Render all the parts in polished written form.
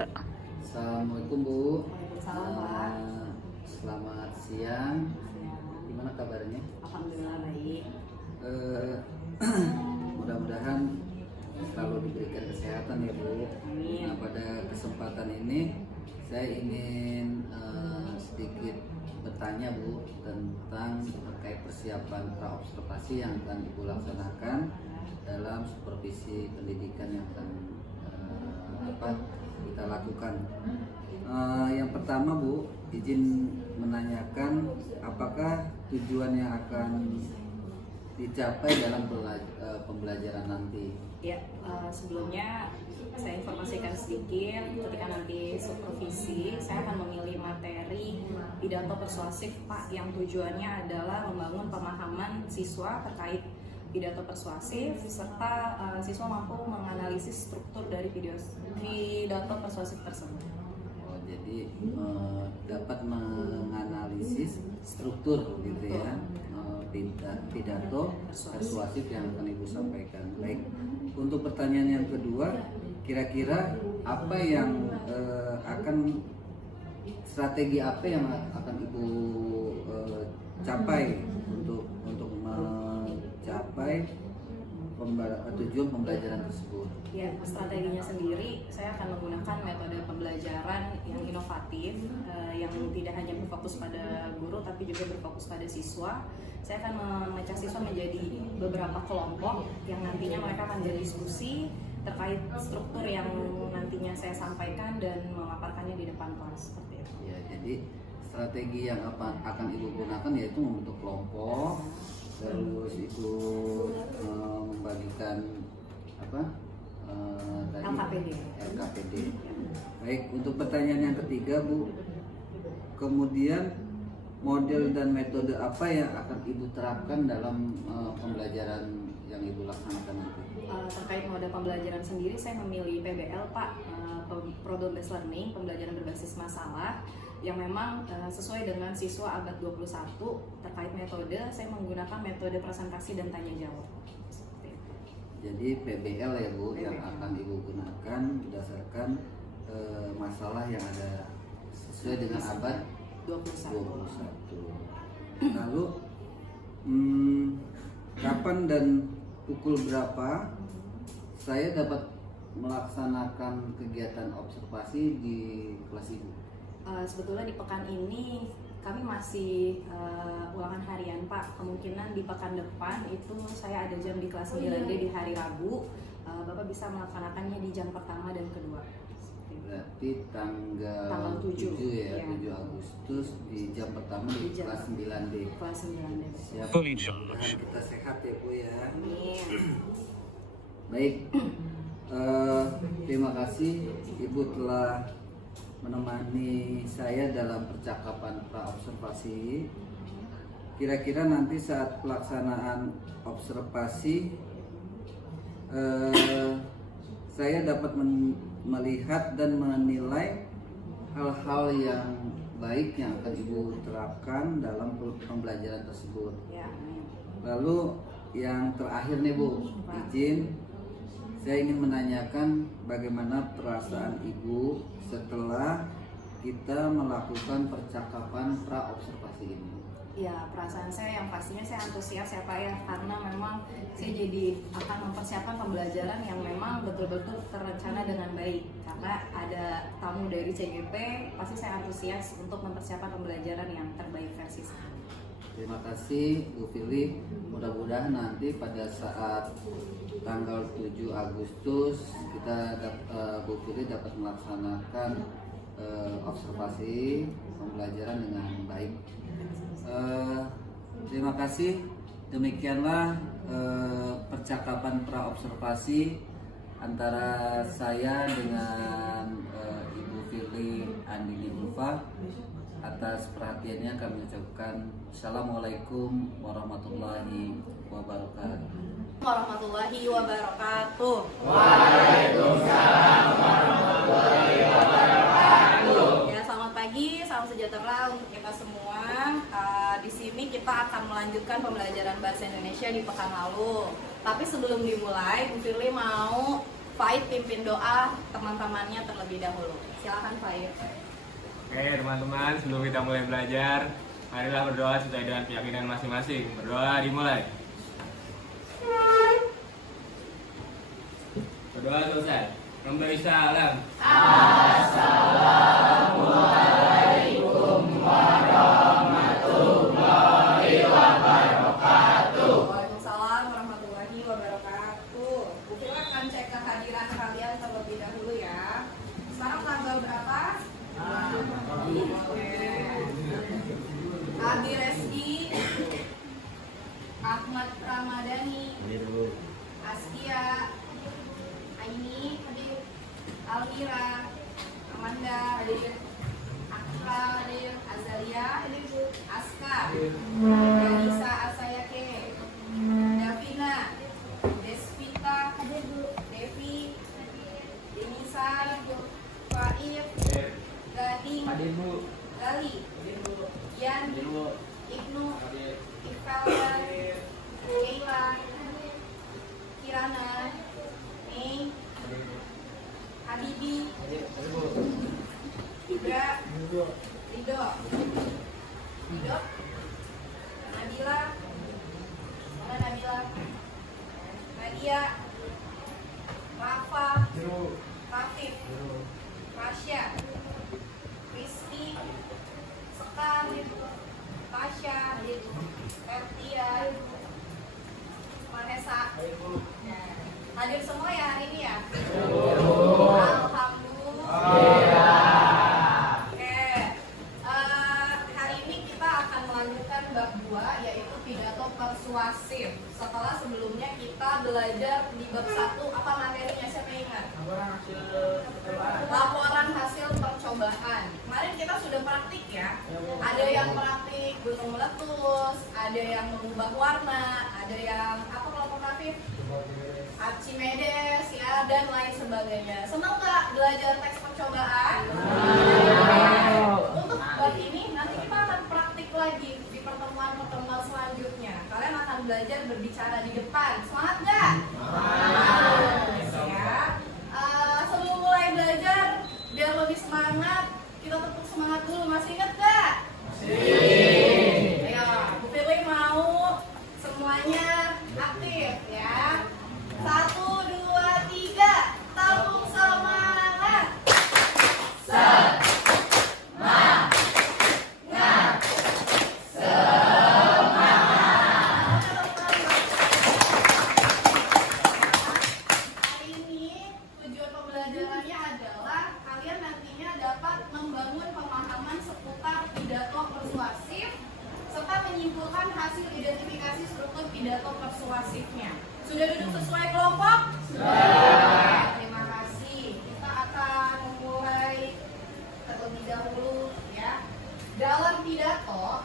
Assalamualaikum Bu. Waalaikumsalam Pak. Selamat siang. Gimana kabarnya? Alhamdulillah baik. Mudah-mudahan selalu diberikan kesehatan ya Bu. Amin. Nah, pada kesempatan ini saya ingin sedikit bertanya Bu tentang terkait persiapan praobservasi yang akan Ibu laksanakan dalam supervisi pendidikan yang akan kita lakukan. Yang pertama Bu, izin menanyakan apakah tujuan yang akan dicapai dalam pembelajaran nanti? Ya, sebelumnya saya informasikan sedikit, ketika nanti supervisi saya akan memilih materi pidato persuasif Pak, yang tujuannya adalah membangun pemahaman siswa terkait pidato persuasif serta siswa mampu menganalisis struktur dari pidato persuasif tersebut. Oh, jadi dapat menganalisis struktur gitu ya, pidato persuasif yang akan Ibu sampaikan. Baik, untuk pertanyaan yang kedua, kira-kira apa yang strategi apa yang akan Ibu capai untuk mencapai tujuan pembelajaran tersebut? Ya, strateginya sendiri saya akan menggunakan metode pembelajaran yang inovatif, yang tidak hanya berfokus pada guru tapi juga berfokus pada siswa. Saya akan memecah siswa menjadi beberapa kelompok yang nantinya mereka akan berdiskusi terkait struktur yang nantinya saya sampaikan dan memaparkannya di depan kelas seperti itu. Ya, jadi strategi yang akan Ibu gunakan yaitu membentuk kelompok, terus itu membagikan LKPD. Baik, untuk pertanyaan yang ketiga Bu, kemudian model dan metode apa yang akan Ibu terapkan dalam pembelajaran yang Ibu laksanakan nanti? Terkait mode pembelajaran sendiri saya memilih PBL Pak, Problem Based Learning, pembelajaran berbasis masalah, yang memang sesuai dengan siswa abad 21. Terkait metode, saya menggunakan metode presentasi dan tanya jawab. Jadi PBL ya Bu, yang akan Ibu gunakan berdasarkan masalah yang ada sesuai dengan abad 21. Lalu kapan dan pukul berapa saya dapat melaksanakan kegiatan observasi di kelas Ibu? Sebetulnya di pekan ini kami masih ulangan harian Pak. Kemungkinan di pekan depan itu saya ada jam di kelas 9D di hari Rabu. Bapak bisa melaksanakannya di jam pertama dan kedua. Berarti tanggal 7 ya, 7 Agustus di jam pertama di kelas 9D. Kelas 9D. Siap. Mudah-mudahan kita sehat ya Bu ya. Amin. Baik. Terima kasih Ibu telah menemani saya dalam percakapan praobservasi. Kira-kira nanti saat pelaksanaan observasi saya dapat melihat dan menilai hal-hal yang baik yang akan Ibu terapkan dalam pembelajaran tersebut. Ya, amin. Lalu yang terakhir nih Bu, izin saya ingin menanyakan bagaimana perasaan Ibu setelah kita melakukan percakapan praobservasi ini. Ya, perasaan saya yang pastinya saya antusias ya Pak ya, karena memang saya jadi akan mempersiapkan pembelajaran yang memang betul-betul terencana dengan baik. Karena ada tamu dari CGP, pasti saya antusias untuk mempersiapkan pembelajaran yang terbaik versi saya. Terima kasih Bu Fili. Mudah-mudahan nanti pada saat tanggal 7 Agustus Bu Fili dapat melaksanakan observasi pembelajaran dengan baik. Terima kasih. Demikianlah percakapan praobservasi antara saya dengan Ibu Firly Andini Ulfa. Atas perhatiannya kami ucapkan Assalamualaikum warahmatullahi wabarakatuh. Warahmatullahi wabarakatuh. Waalaikumsalam warahmatullahi wabarakatuh. Ya, selamat pagi, salam sejahtera untuk kita semua. Di sini kita akan melanjutkan pembelajaran bahasa Indonesia di pekan lalu. Tapi sebelum dimulai, Bu Firly mau Faid pimpin doa teman-temannya terlebih dahulu. Silakan Faid. Oke teman-teman, sebelum kita mulai belajar, marilah berdoa sesuai dengan keyakinan masing-masing. Berdoa dimulai. Berdoa selesai. Memberi salam. Waalaikumsalam warahmatullahi wabarakatuh. Bu Firman akan cek kehadiran kalian terlebih dahulu ya. Sekarang tanggal berapa? Oke. Abi Reski, Ahmad Ramadhani, Askia, Aini, hadir. Almira, Amanda, hadir. Akra, hadir. Azalia, hadir. Aska, Yanisa Asayake, Davina, Desvita, Devi, Denisa, Faif, Gading, Gali, Yan, Ibnu, Iqbal, Keila, Kirana, Mei, Habibi, Ibra, Ridho, Nabila, mana Nabila, Nadia, Rafa, Rafif, Rasya, Rizky, Sekar, Tasya, Ertia, Vanessa. Hadir semua ya hari ini ya? Alhamdulillah. Oke. Hari ini kita akan melanjutkan bab 2 yaitu pidato persuasif. Setelah sebelumnya kita belajar di bab 1 apa materinya, siapa yang ingat? Laporan hasil percobaan. Kemarin kita sudah praktik ya. Ada yang praktik gunung meletus, ada yang mengubah warna, ada yang apa kalau Rafif? Archimedes ya dan lain sebagainya. Senang nggak belajar teks percobaan? Untuk bab ini nanti kita akan praktik lagi di pertemuan-pertemuan selanjutnya. Kalian akan belajar berbicara di depan. Semangat nggak? Ya. Sebelum mulai belajar biar lebih semangat, kita tepuk semangat dulu. Masih ingat nggak? Masih. Ayo, Bu Firly mau semuanya aktif ya. 1, 2, 3, tabung semangat. Hari ini tujuan pembelajarannya adalah kalian nantinya dapat membangun pemahaman seputar pidato persuasif serta menyimpulkan hasil identifikasi struktur pidato persuasifnya. Sudah duduk sesuai kelompok? Sudah. Terima kasih. Kita akan memulai terlebih dahulu ya. Dalam pidato,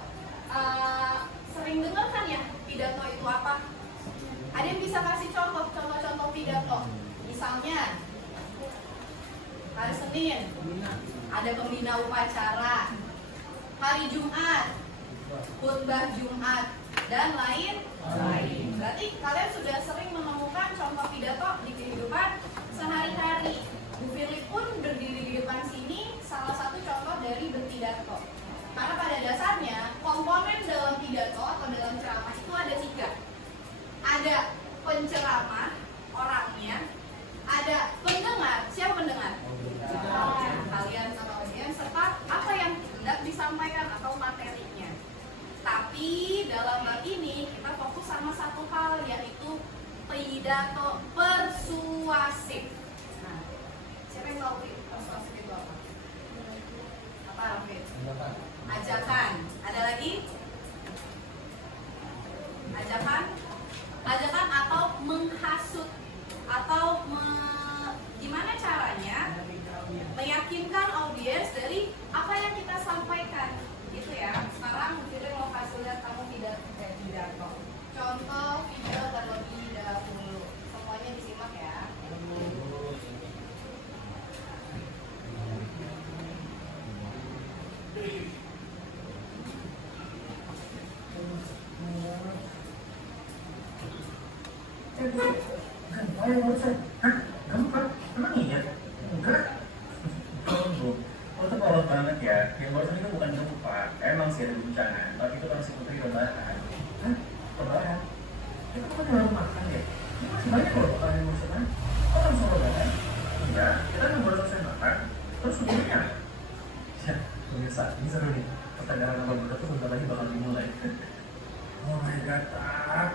sering dengar kan ya pidato itu apa? Ada yang bisa kasih contoh pidato? Misalnya hari Senin ada pembina upacara, hari Jumat khutbah Jumat dan lain. Berarti kalian sudah sering menemukan contoh pidato di kehidupan sehari-hari. Bu Firly pun berdiri di depan sini salah satu contoh dari berpidato. Karena pada dasarnya komponen dalam pidato atau dalam ceramah itu ada 3. Ada penceramah orangnya, ada pendengar. Siapa pendengar? Kalian sama audiens, serta apa yang hendak disampaikan atau materinya. Tapi dalam bab ini kita fokus sama satu hal yaitu pidato persuasif. Nah, siapa yang tahu persuasif itu apa? Apa Rafid? Ajakan. Ada lagi? Ajakan? Ajakan atau menghasut atau gimana caranya meyakinkan audiens dari apa yang kita sampaikan. Gitu ya. Sekarang kita mau kasih lihat kamu pidato. Contoh video terlebih dahulu. Semuanya disimak ya. Hah?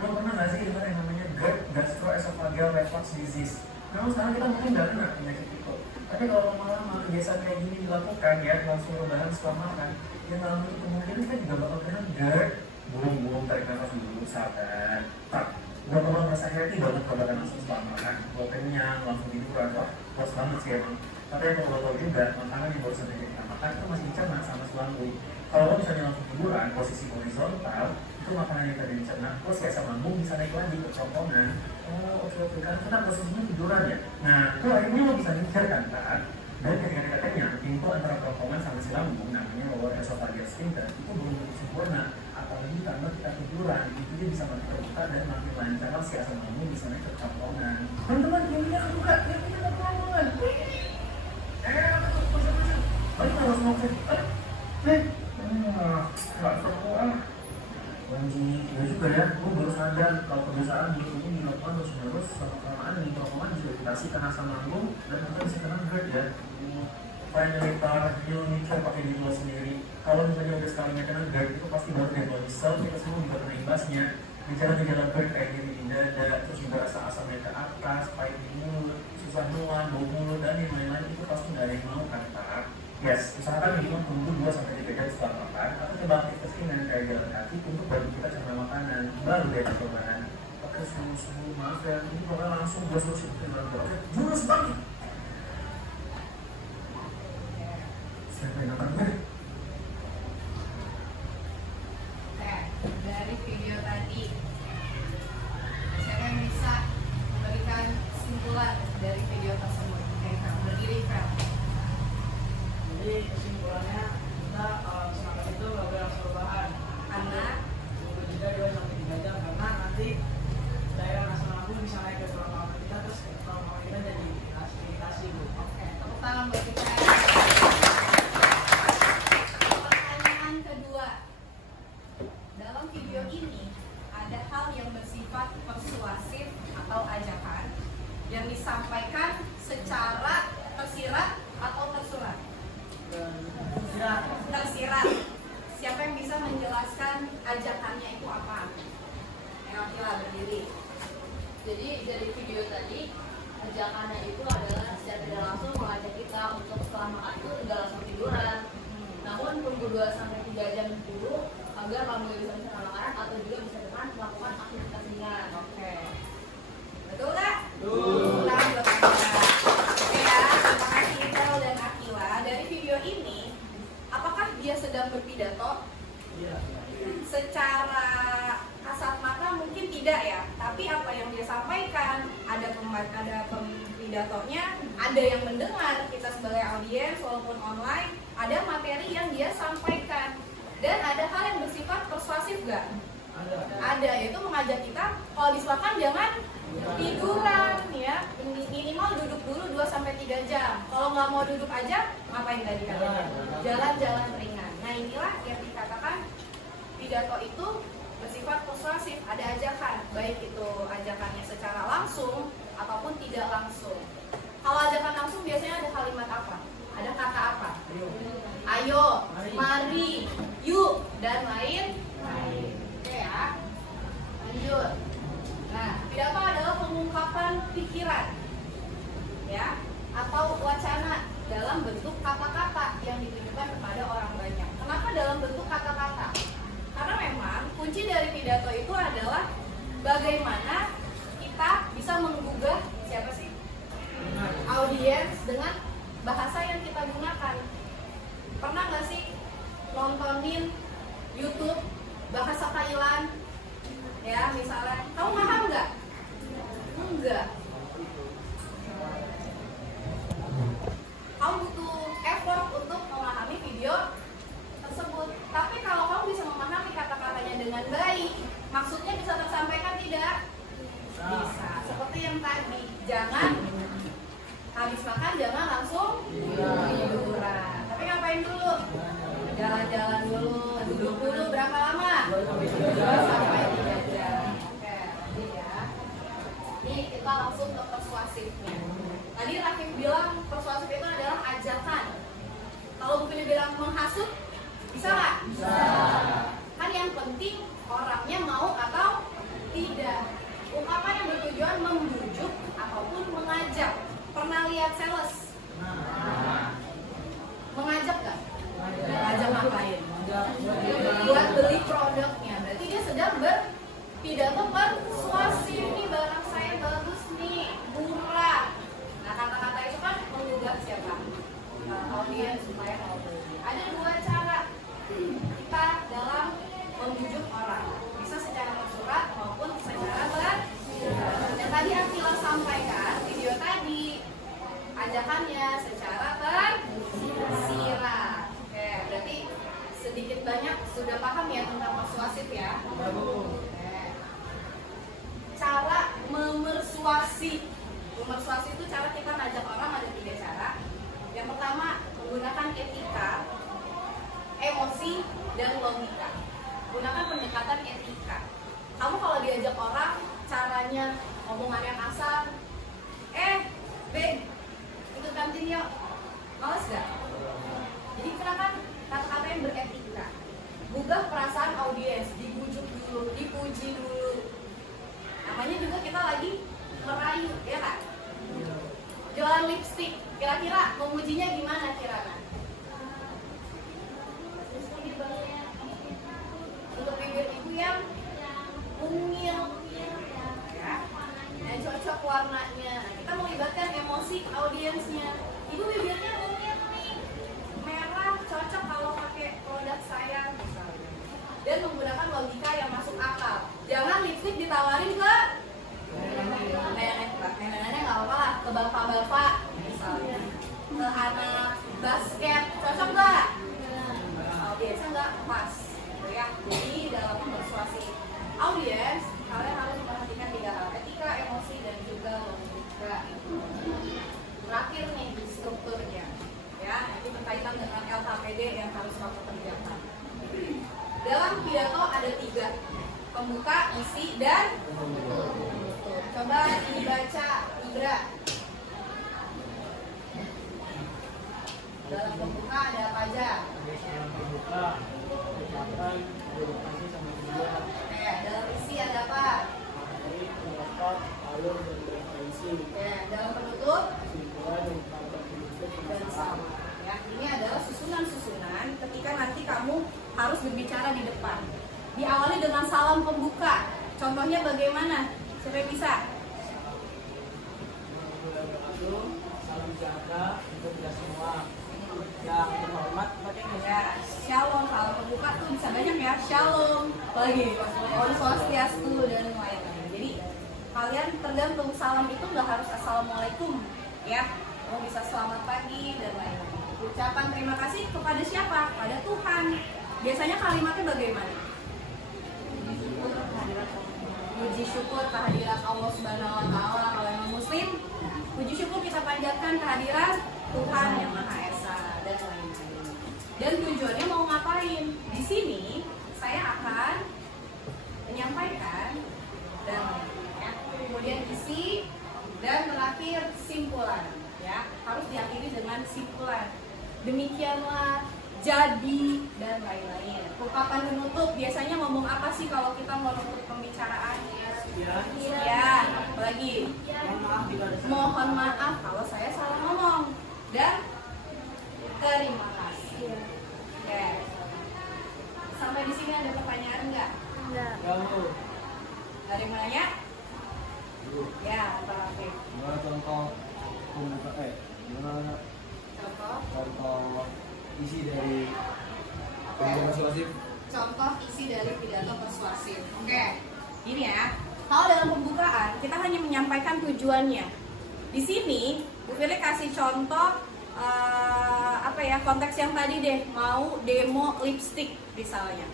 Lo pernah nggak sih dengar yang namanya GERD, gastroesophageal reflux disease? Memang sekarang kita mungkin nggak kena penyakit itu, tapi kalau lama-lama kebiasaan kayak gini dilakukan ya, langsung rebahan setelah makan, yang lama itu kemungkinan kita juga bakal kena GERD. Belum tarik nafas dulu, sabar. Tak, gue bakal merasa happy banget kalau makan langsung setelah makan. Gue kenyang, langsung tiduran, wah puas banget sih emang. Tapi yang perlu lo tahu juga, makanan yang baru saja kita makan itu masih dicerna sama selambung. Kalau lo misalnya langsung tiduran, posisi horizontal, itu makanan yang tadi dicerna, terus kayak sama lambung bisa naik lagi ke kerongkongan. Oh oke, karena kita posisinya tiduran ya. Nah, itu akhirnya lo bisa mikir kan, Pak. Dan ketika kita kenyang, pintu antara kerongkongan sama si lambung, namanya lower esophageal sphincter, itu belum begitu sempurna. Apalagi karena kita tiduran, itu dia bisa makin terbuka dan makin lancar si asam lambung bisa naik ke kerongkongan. Teman-teman, pintunya kebuka, pintunya ke kerongkongan. Balik harus mau ke nggak semua Wanji, ya juga ya, gue baru sadar kalau kebiasaan ini dilakukan terus-menerus lama-kelamaan nih kerongkongan juga dikasihkan asam lambung dan kita bisa kena GERD ya. Finally, you need to pakai diri lo sendiri. Kalau misalnya udah sekalinya kena GERD itu pasti baru deh lo nyesel, kita semua juga kena imbasnya. Gejala-gejala GERD kayak nyeri di dada, terus juga rasa asamnya ke atas, pahit di mulut, susah nuan, bau mulut, dan yang lain-lain itu pasti nggak ada yang mau kan, Pak? Yes, usahakan minimal tunggu 2-3 jam setelah makan, atau coba aktivitas ringan kayak jalan kaki untuk bantu kita cerna makanan, baru deh percobaan. Oke, suhu, maaf ya, ini pokoknya langsung gue suruh oke, jurus banget. Siapa yang akan gue? Dari video tadi, siapa yang bisa memberikan kesimpulan dari video tersebut? Berdiri, Fel. Jadi kesimpulannya kita semakan itu nggak boleh langsung rebahan Karena tunggu juga 2-3 jam karena nanti daerah asam lambung bisa naik ke kerongkongan kita terus kerongkongan kita jadi iritasi Bu. oke, tepuk tangan buat kita. Pertanyaan kedua, dalam video ini ada hal yang bersifat persuasif atau ajakan yang disampaikan secara tersirat atau tersurat. Tersirat. Siapa yang bisa menjelaskan ajakannya itu apa? Ela berdiri. Jadi dari video tadi ajakannya itu adalah secara tidak langsung mengajak kita untuk setelah makan itu tidak langsung tiduran, namun tunggu 2-3 jam dulu agar lambung bisa mencerna makanan atau juga bisa dengan melakukan aktivitas ringan. Oke. Betul nggak? Betul. Oke ya, terima kasih Tel dan Akila. Dari video ini, apakah dia sedang berpidato? Iya. Secara kasat mata mungkin tidak ya, tapi apa yang dia sampaikan, ada pidatonya, ada yang mendengar, kita sebagai audiens walaupun online, ada materi yang dia sampaikan, dan ada hal yang bersifat persuasif gak? Ada, yaitu mengajak kita kalau habis makan jangan tiduran ya, minimal duduk dulu 2-3 jam. Kalau nggak mau duduk aja, ngapain tadi katanya? Jalan-jalan ringan. Nah inilah yang dikatakan pidato itu bersifat persuasif, ada ajakan, baik itu ajakannya secara langsung ataupun tidak langsung. Kalau ajakan langsung biasanya ada kalimat apa? Ada kata apa? Ayo, mari, yuk, dan lain-lain. Oke ya, lanjut. Nah, pidato adalah pengungkapan pikiran, ya, atau wacana dalam bentuk kata-kata yang ditujukan kepada orang banyak. Kenapa dalam bentuk kata-kata? Karena memang kunci dari pidato itu adalah bagaimana kita bisa menggugah siapa sih? Audiens dengan bahasa yang kita gunakan. Pernah nggak sih nontonin YouTube bahasa Thailand? Ya, misalnya, kamu paham nggak? Enggak. Kamu butuh effort untuk memahami video tersebut. Tapi kalau kamu bisa memahami kata-katanya dengan baik, maksudnya bisa tersampaikan tidak? Bisa. Seperti yang tadi, jangan habis makan jangan langsung tiduran. Tapi ngapain dulu? Jalan-jalan dulu, duduk dulu berapa lama? 2-3 jam. Oke, lanjut ya. Ini kita langsung ke persuasifnya. Tadi Rafif bilang persuasif itu adalah ajakan. Kalau Bukini bilang menghasut, bisa nggak? Bisa. Kan yang penting orangnya mau atau itu persuasif nih, barang saya bagus nih, murah. Nah kata-kata itu kan menggugah siapa? Audiens supaya mau beli. Ada dua cara kita dalam membujuk orang, bisa secara tersurat maupun secara yang tadi Akila sampaikan video tadi, ajakannya secara tersirat. Oke, berarti sedikit banyak sudah paham ya tentang persuasif ya. Oke. Cara memersuasi itu cara kita ngajak orang ada 3 cara. Yang pertama menggunakan etika, emosi, dan logika. Gunakan pendekatan etika. Kamu kalau diajak orang caranya omongan yang asal, Beb, ikut kantin yuk, males gak? Jadi gunakan kata-kata yang beretika. Gugah perasaan audiens, dibujuk dulu, dipuji dulu. Namanya juga kita lagi merayu, ya kan? Jualan lipstik, kira-kira memujinya gimana Kirana? Untuk bibir ibu yang mungil, ya, dan cocok warnanya. Nah, kita melibatkan emosi audiensnya. Ibu bibirnya mungil nih, merah, cocok kalau pakai produk saya misalnya. Dan menggunakan logika yang masuk akal. Jangan lipstik ditawarin ke nenek-nenek nggak apa-apa lah, ke bapak-bapak misalnya, ke anak basket, cocok nggak? Audiensnya nggak pas. Ya, jadi dalam persuasi audiens kalian harus memperhatikan 3 hal: etika, emosi, dan juga logika. Terakhir nih strukturnya, ya, itu berkaitan dengan LKPD yang harus kamu kerjakan. Dalam pidato ada 3: pembuka, isi, dan penutup. Coba dibaca Indra. Dalam pembuka ada apa aja? Dalam pembuka, ucapan, edukasi sama tujuan. Dalam isi ada apa? Materi, pendapat, alur, dan referensi. Dalam penutup Kesimpulan yang dapat dibentuk dan sama. Ya, ini adalah susunan-susunan ketika nanti kamu harus berbicara di depan. Diawali dengan salam pembuka. Contohnya bagaimana? Siapa yang bisa? Salam sejahtera untuk kita semua. Yang terhormat pakai Ya, shalom. Salam pembuka tuh bisa banyak ya. Shalom. Lagi. Om Swastiastu dan lain-lain. Jadi kalian tergantung salam itu nggak harus assalamualaikum, ya. Kamu bisa selamat pagi dan lain-lain. Ucapan terima kasih kepada siapa? Pada Tuhan. Biasanya kalimatnya bagaimana? Puji syukur kehadiran Allah Subhanahu wa taala. Kalau yang muslim, puji syukur kita panjatkan kehadiran Tuhan yang Maha Esa dan lain-lain. Dan tujuannya mau ngapain? Di sini saya akan menyampaikan dan ya, kemudian isi dan terakhir simpulan, ya. Harus diakhiri dengan simpulan. Demikianlah, jadi, dan lain-lain. Ungkapan penutup biasanya ngomong apa sih kalau kita mau menutup pembicaraan? Ya, apalagi? Mohon maaf kalau saya salah ngomong. Dan terima kasih. Oke. Sampai di sini ada pertanyaan enggak? Jauh. Dari mananya? Ya, Pak Afif. Gimana contoh pembuka gimana Contoh isi dari pidato persuasif? contoh isi dari pidato persuasif. Oke, ini ya. Kalau dalam pembukaan kita hanya menyampaikan tujuannya. Di sini Bu Firly kasih contoh konteks yang tadi deh, mau demo lipstick misalnya.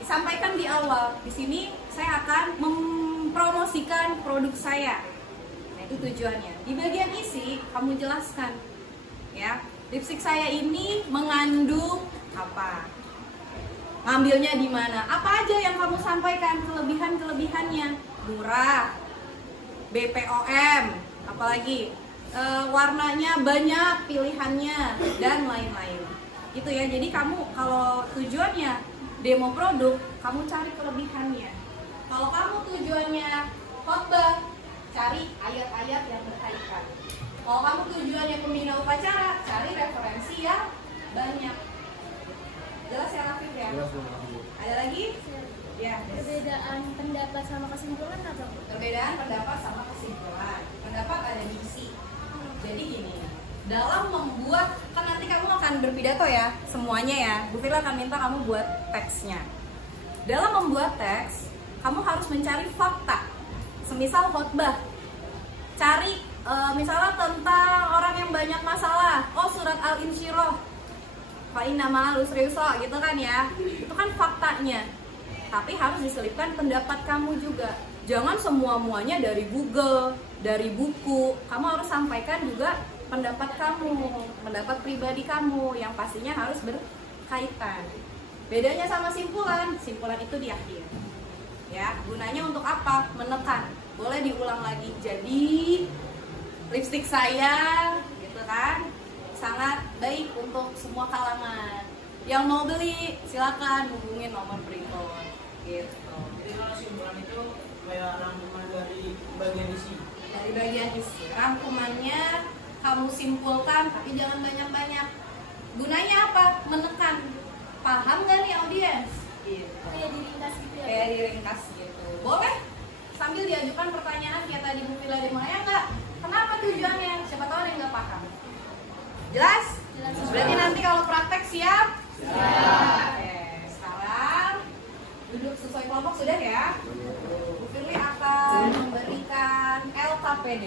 Disampaikan di awal. Di sini saya akan mempromosikan produk saya. Nah, itu tujuannya. Di bagian isi kamu jelaskan, ya. Lipstick saya ini mengandung apa? Ngambilnya di mana? Apa aja yang kamu sampaikan kelebihan-kelebihannya? Murah, BPOM, apalagi warnanya banyak, pilihannya dan lain-lain. Gitu ya. Jadi kamu kalau tujuannya demo produk, kamu cari kelebihannya. Kalau kamu tujuannya khotbah, cari ayat-ayat yang berkaitan. Kalau kamu tujuannya pembina upacara, cari referensi yang banyak. Jelas ya Rafif ya? Jelas belum? Ada lagi? Ya. Perbedaan Perbedaan pendapat sama kesimpulan apa, Bu? Perbedaan pendapat sama kesimpulan. Pendapat ada di isi. Jadi gini, dalam membuat, kan nanti kamu akan berpidato ya, semuanya ya. Bu Firly akan minta kamu buat teksnya. Dalam membuat teks, kamu harus mencari fakta. Semisal khotbah, cari misalnya tentang orang yang banyak masalah. Oh, surat Al-Insyirah, fa inna ma'al usri yusra gitu kan ya. Itu kan faktanya. Tapi harus diselipkan pendapat kamu juga. Jangan semua-muanya dari Google, dari buku. Kamu harus sampaikan juga pendapat kamu, pendapat pribadi kamu yang pastinya harus berkaitan. Bedanya sama simpulan, simpulan itu di akhir. Ya, gunanya untuk apa? Menekan. Boleh diulang lagi. Jadi lipstik saya gitu kan sangat baik untuk semua kalangan. Yang mau beli silakan hubungin nomor berikut gitu. Jadi kalau simpulan itu kayak rangkuman dari bagian isi. Dari bagian isi, rangkumannya kamu simpulkan tapi jangan banyak-banyak. Gunanya apa? Menekan. Paham nggak nih audiens? Gitu. Kayak diringkas gitu ya? Kayak diringkas gitu. Boleh sambil diajukan pertanyaan kayak tadi Bu Firly Maya nggak? Kenapa tujuannya? Siapa tahu ada yang nggak paham. Jelas? Jelas. Berarti nanti kalau praktek siap? Siap. Oke, sekarang duduk sesuai kelompok sudah ya? Bu Firly akan memberikan LKPD.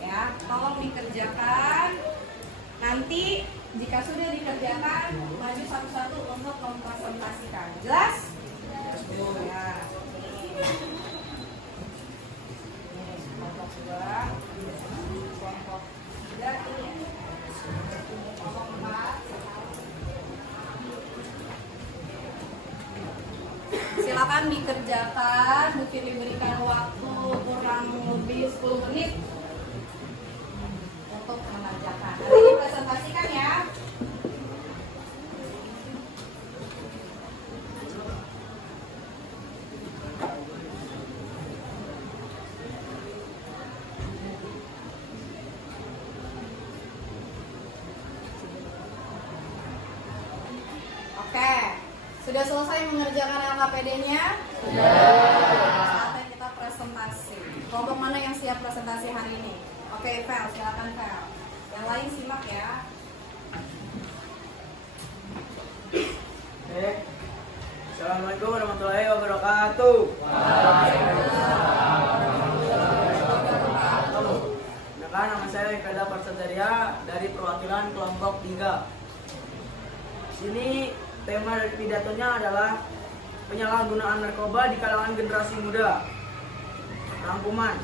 Ya, tolong dikerjakan. Nanti jika sudah dikerjakan, maju satu-satu untuk mempresentasikan. Jelas? Ya. Kelompok 2, kelompok 3 ini. Kelompok 4. Silakan dikerjakan. Mungkin diberikan waktu kurang lebih 10 menit untuk mengerjakan. Nanti dipresentasikan ya. Oke, sudah selesai mengerjakan LKPD-nya? Saatnya kita presentasi. Kelompok mana yang siap presentasi hari ini? Oke, Vel, silakan Vel. Yang lain simak ya. Oke. Assalamualaikum warahmatullahi wabarakatuh. Kenalkan, nama saya Rifeda Parsajaria dari perwakilan kelompok 3. Sini tema dari pidatonya adalah penyalahgunaan narkoba di kalangan generasi muda. Rangkuman.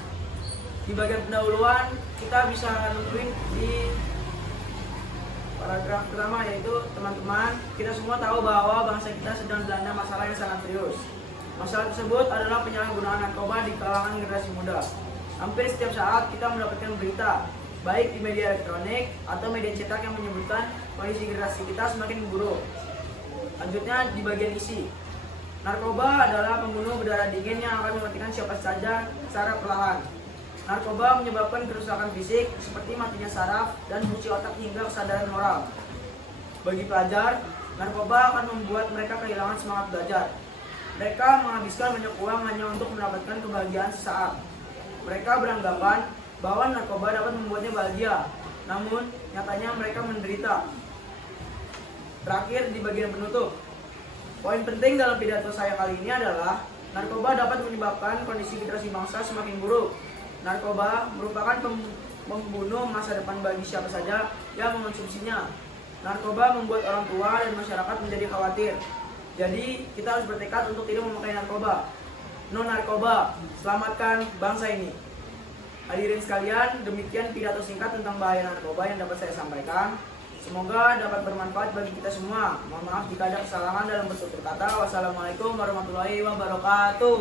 Di bagian pendahuluan kita bisa nemuin di paragraf pertama, yaitu teman-teman, kita semua tahu bahwa bangsa kita sedang dilanda masalah yang sangat serius. Masalah tersebut adalah penyalahgunaan narkoba di kalangan generasi muda. Hampir setiap saat kita mendapatkan berita, baik di media elektronik atau media cetak, yang menyebutkan kondisi generasi kita semakin buruk. Lanjutnya di bagian isi. Narkoba adalah pembunuh berdarah dingin yang akan mematikan siapa saja secara perlahan. Narkoba menyebabkan kerusakan fisik seperti matinya saraf dan fungsi otak hingga kesadaran moral. Bagi pelajar, narkoba akan membuat mereka kehilangan semangat belajar. Mereka menghabiskan banyak uang hanya untuk mendapatkan kebahagiaan sesaat. Mereka beranggapan bahwa narkoba dapat membuatnya bahagia, namun nyatanya mereka menderita. Terakhir, di bagian penutup, poin penting dalam pidato saya kali ini adalah narkoba dapat menyebabkan kondisi generasi bangsa semakin buruk. Narkoba merupakan pembunuh masa depan bagi siapa saja yang mengonsumsinya. Narkoba membuat orang tua dan masyarakat menjadi khawatir. Jadi kita harus bertekad untuk tidak memakai narkoba. No narkoba, selamatkan bangsa ini. Hadirin sekalian, demikian pidato singkat tentang bahaya narkoba yang dapat saya sampaikan. Semoga dapat bermanfaat bagi kita semua. Mohon maaf jika ada kesalahan dalam bertutur kata. Wassalamualaikum warahmatullahi wabarakatuh.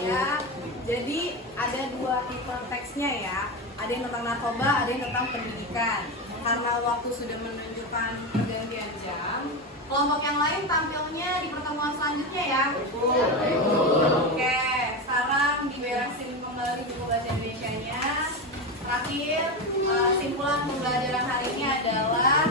Ya. Jadi ada dua tipe teksnya ya. Ada yang tentang narkoba, ada yang tentang pendidikan. Karena waktu sudah menunjukkan pergantian jam, kelompok yang lain tampilnya di pertemuan selanjutnya ya. Oke, sekarang diberesin kembali buku bahasa Indonesianya. Terakhir, simpulan pembelajaran hari ini adalah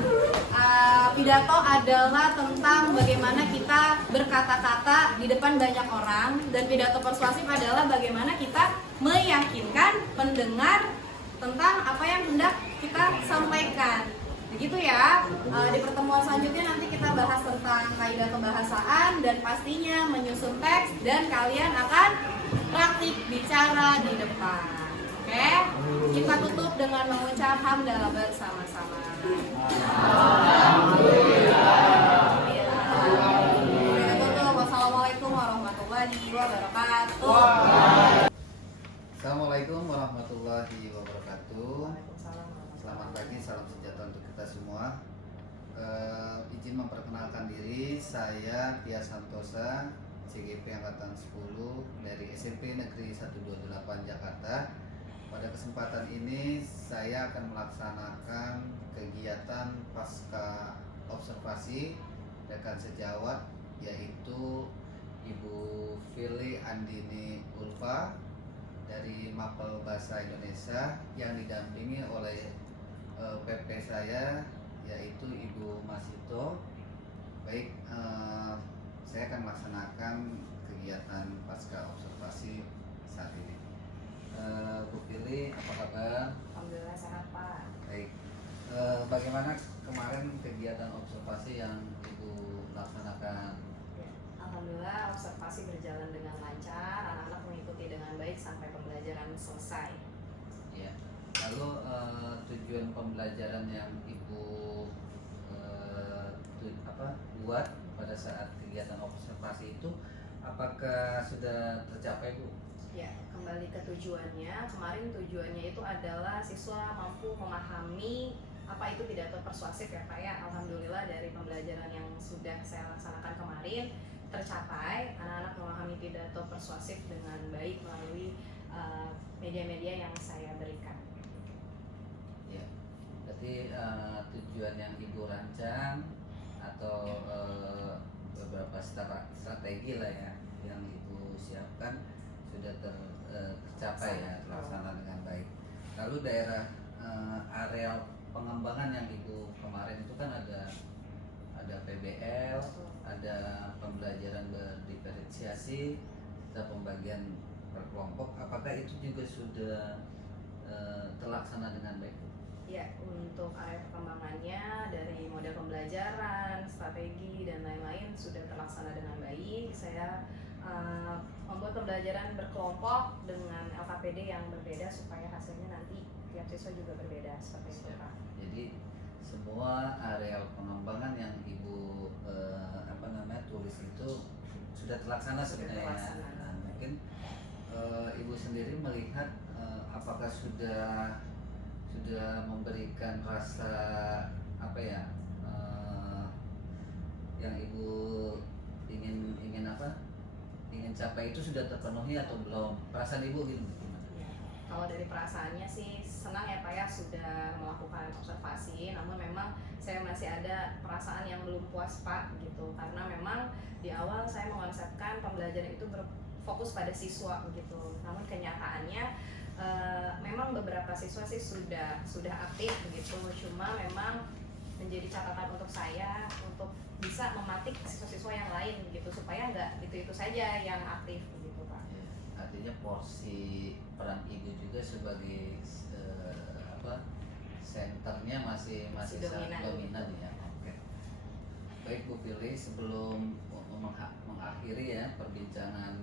pidato pidato adalah tentang bagaimana kita berkata-kata di depan banyak orang, dan pidato persuasif adalah bagaimana kita meyakinkan pendengar tentang apa yang hendak kita sampaikan. Begitu ya. Di pertemuan selanjutnya nanti kita bahas tentang kaidah kebahasaan dan pastinya menyusun teks, dan kalian akan praktik bicara di depan. Oke? Kita tutup dengan mengucap hamdalah bersama-sama. Wassalamualaikum warahmatullahi wabarakatuh. Assalamualaikum warahmatullahi wabarakatuh. Selamat pagi, salam sejahtera untuk kita semua. Izin memperkenalkan diri, saya Tia Santosa, CGP Angkatan 10 dari SMP Negeri 128 Jakarta. Pada kesempatan ini saya akan melaksanakan kegiatan pasca observasi rekan sejawat, yaitu Ibu Fili Andini Ulfa dari Mapel Bahasa Indonesia yang didampingi oleh PP saya, yaitu Ibu Masito. Baik, saya akan melaksanakan kegiatan pasca observasi saat ini. Bu Fili, apa kabar? Alhamdulillah sehat, Pak. Baik, bagaimana kemarin kegiatan observasi yang Ibu laksanakan? Alhamdulillah observasi berjalan dengan lancar, anak-anak mengikuti dengan baik sampai pembelajaran selesai. Ya. Lalu tujuan pembelajaran yang Ibu buat pada saat kegiatan observasi itu apakah sudah tercapai, Bu? Ya, kembali ke tujuannya. Kemarin tujuannya itu adalah siswa mampu memahami apa itu pidato persuasif ya Pak ya. Alhamdulillah dari pembelajaran yang sudah saya laksanakan kemarin tercapai, anak-anak memahami pidato persuasif dengan baik melalui media-media yang saya berikan. Ya, berarti tujuan yang Ibu rancang atau beberapa strategi lah ya yang Ibu siapkan sudah tercapai ya, terlaksana dengan baik. Lalu daerah area pengembangan yang Ibu kemarin itu kan ada PBL, ada pembelajaran berdiferensiasi, ada pembagian per kelompok. Apakah itu juga sudah terlaksana dengan baik? Ya, untuk area perkembangannya dari model pembelajaran, strategi dan lain-lain sudah terlaksana dengan baik. Saya membuat pembelajaran berkelompok dengan LKPD yang berbeda supaya hasilnya nanti tiap siswa juga berbeda seperti itu, Pak. Jadi semua area pengembangan yang Ibu tulis itu sudah terlaksana sebenarnya. Nah, mungkin Ibu sendiri melihat apakah sudah memberikan rasa yang Ibu ingin capai itu sudah terpenuhi atau belum? Perasaan Ibu gitu gimana? Kalau dari perasaannya sih senang ya Pak ya sudah melakukan observasi, namun memang saya masih ada perasaan yang belum puas Pak gitu, karena memang di awal saya mengonsepkan pembelajaran itu berfokus pada siswa gitu, namun kenyataannya memang beberapa siswa sih sudah aktif begitu, cuma memang menjadi catatan untuk saya untuk bisa mematik siswa-siswa yang lain gitu supaya nggak itu saja yang aktif begitu Pak. Ya, artinya porsi peran Ibu juga sebagai senternya masih sangat dominan ya. Oke. Baik Bu Fili, sebelum mengakhiri ya perbincangan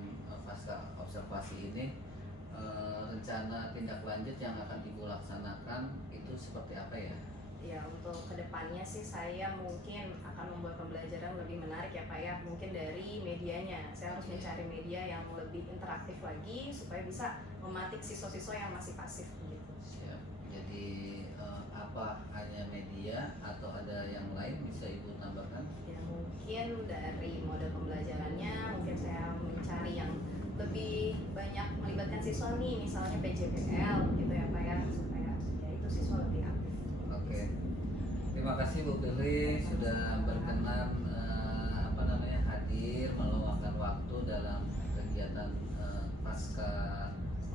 pasca observasi ini, rencana tindak lanjut yang akan Ibu laksanakan itu seperti apa ya? Ya, untuk kedepannya sih saya mungkin akan membuat pembelajaran lebih menarik ya Pak ya. Mungkin dari medianya, saya harus mencari media yang lebih interaktif lagi supaya bisa mematik siswa-siswa yang masih pasif gitu. Siap. Jadi apa hanya media atau ada yang lain bisa Ibu tambahkan? Ya, mungkin dari model pembelajarannya mungkin saya mencari yang lebih banyak melibatkan siswa nih, misalnya PJBL gitu ya Pak ya, supaya ya itu siswa lebih aktif. Oke. Terima kasih Bu Fili sudah berkenan hadir meluangkan waktu dalam kegiatan pasca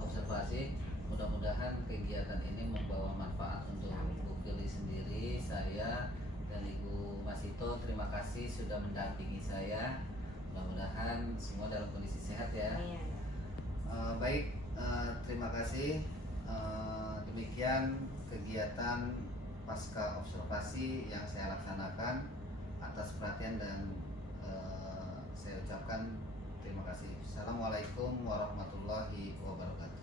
observasi. Mudah-mudahan kegiatan ini membawa manfaat untuk Bu Fili sendiri, saya, dan Ibu Masito, terima kasih sudah mendampingi saya. Mudah-mudahan semua dalam kondisi sehat ya. Iya. Baik, terima kasih. Demikian kegiatan pasca observasi yang saya laksanakan. Atas perhatian dan saya ucapkan terima kasih. Assalamualaikum warahmatullahi wabarakatuh.